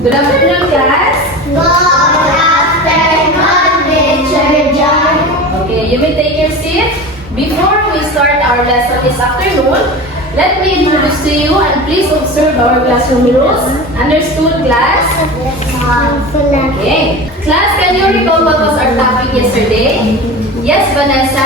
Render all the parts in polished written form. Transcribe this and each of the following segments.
Good afternoon, class. Good afternoon, Teacher John. Okay, you may take your seat. Before we start our lesson this afternoon, let me introduce to you and please observe our classroom rules. Understood, class? Okay. Class, can you recall what was our topic yesterday? Yes, Vanessa?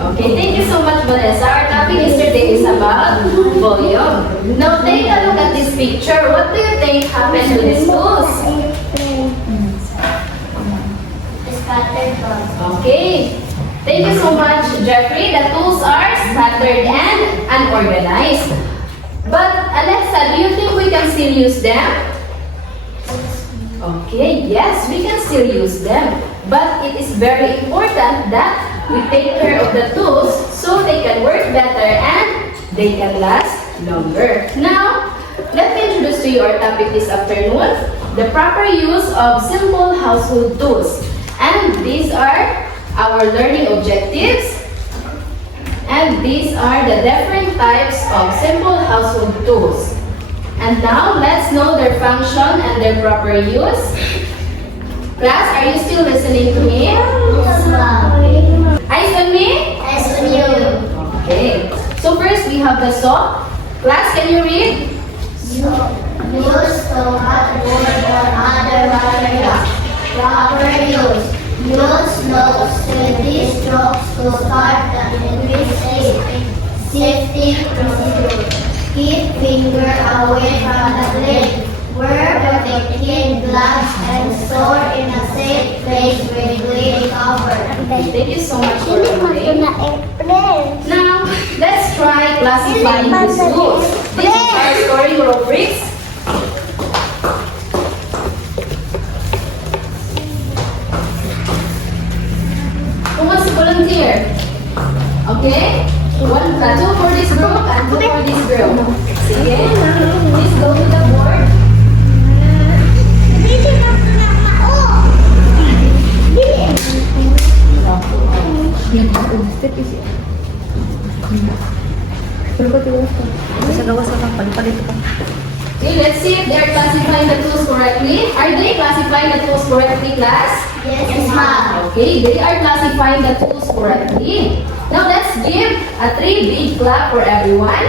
Okay, thank you so much, Vanessa. Our topic yesterday is about volume. Now, take a look at this picture. What do you think happened to these tools? Scattered balls. Okay. Thank you so much, Jeffrey. The tools are scattered and unorganized. But, Alexa, do you think we can still use them? Okay, yes, we can still use them. But it is very important that we take care of the tools so they can work better and they can last longer. Now, let me introduce to you our topic this afternoon, the proper use of simple household tools. And these are our learning objectives. And these are the different types of simple household tools. And now, let's know their function and their proper use. Class, are you still listening to me? Yes, ma'am. Eyes on me? As on you. Okay. So first, we have the saw. Class, can you read? Use to cut wood or other materials. Proper use. Use those steady strokes to start and increase safety procedure. Keep finger away from the blade. Wear protective gloves and store in a safe place with lid cover. Thank you so much for reading. Now, let's try classifying these tools. This is our scoring rubrics. Who wants to volunteer? Okay? Two for this group and two for this group. Sige. Please go to the board. Okay, let's see if they are classifying the tools correctly. Are they classifying the tools correctly, class? Yes, ma'am. Okay, they are classifying the tools correctly. Now let's give a 3 big clap for everyone.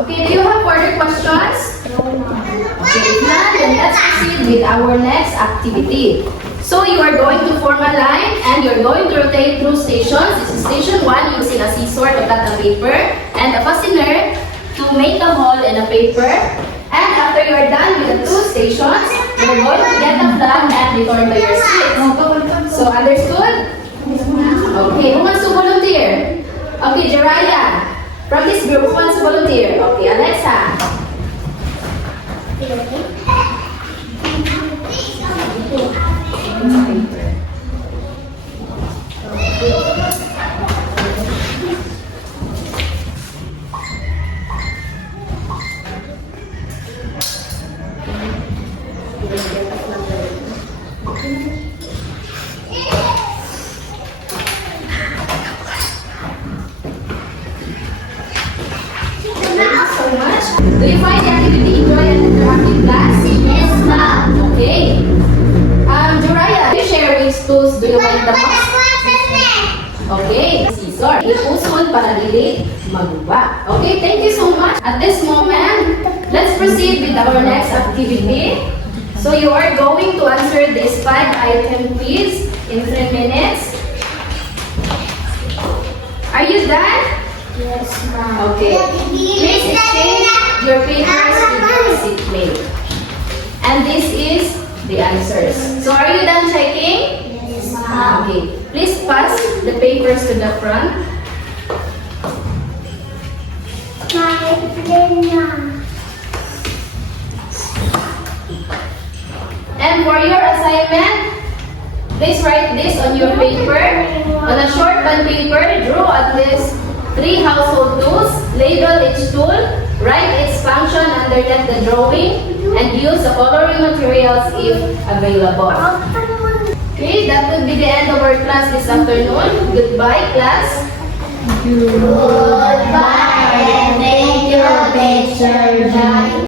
Okay, do you have further questions? Okay, if not, then let's proceed with our next activity. So you are going to form a line and you're going to rotate through stations. This is station 1 using a scissor to cut the paper and a fastener to make a hole in a paper. And after you are done with the 2 stations, you're going to get a flag and return to your seat. So understood? Okay, who wants to volunteer? Okay, Jiraiya. From this group, who wants to volunteer? Okay, Alexa. Thank you so much. Do you find the activity enjoy and interactive class? Yes, ma'am. Okay. Jiraiya, you share which tools do you like the most? Okay, scissor. Ipusun para dili maguba. Okay, thank you so much. At this moment, let's proceed with our next activity. So you are going to answer this 5-item quiz in 3 minutes. Are you done? Yes, ma'am. Okay. Please exchange your papers with your seatmate. And this is the answers. So are you done checking? Yes, ma'am. Okay. Please pass the papers to the front. And for your assignment, please write this on your paper. On a short bond paper, draw at least 3 household tools, label each tool, write its function underneath the drawing, and use the coloring materials if available. Okay, that will be the end of our class this afternoon. Goodbye, class. Goodbye.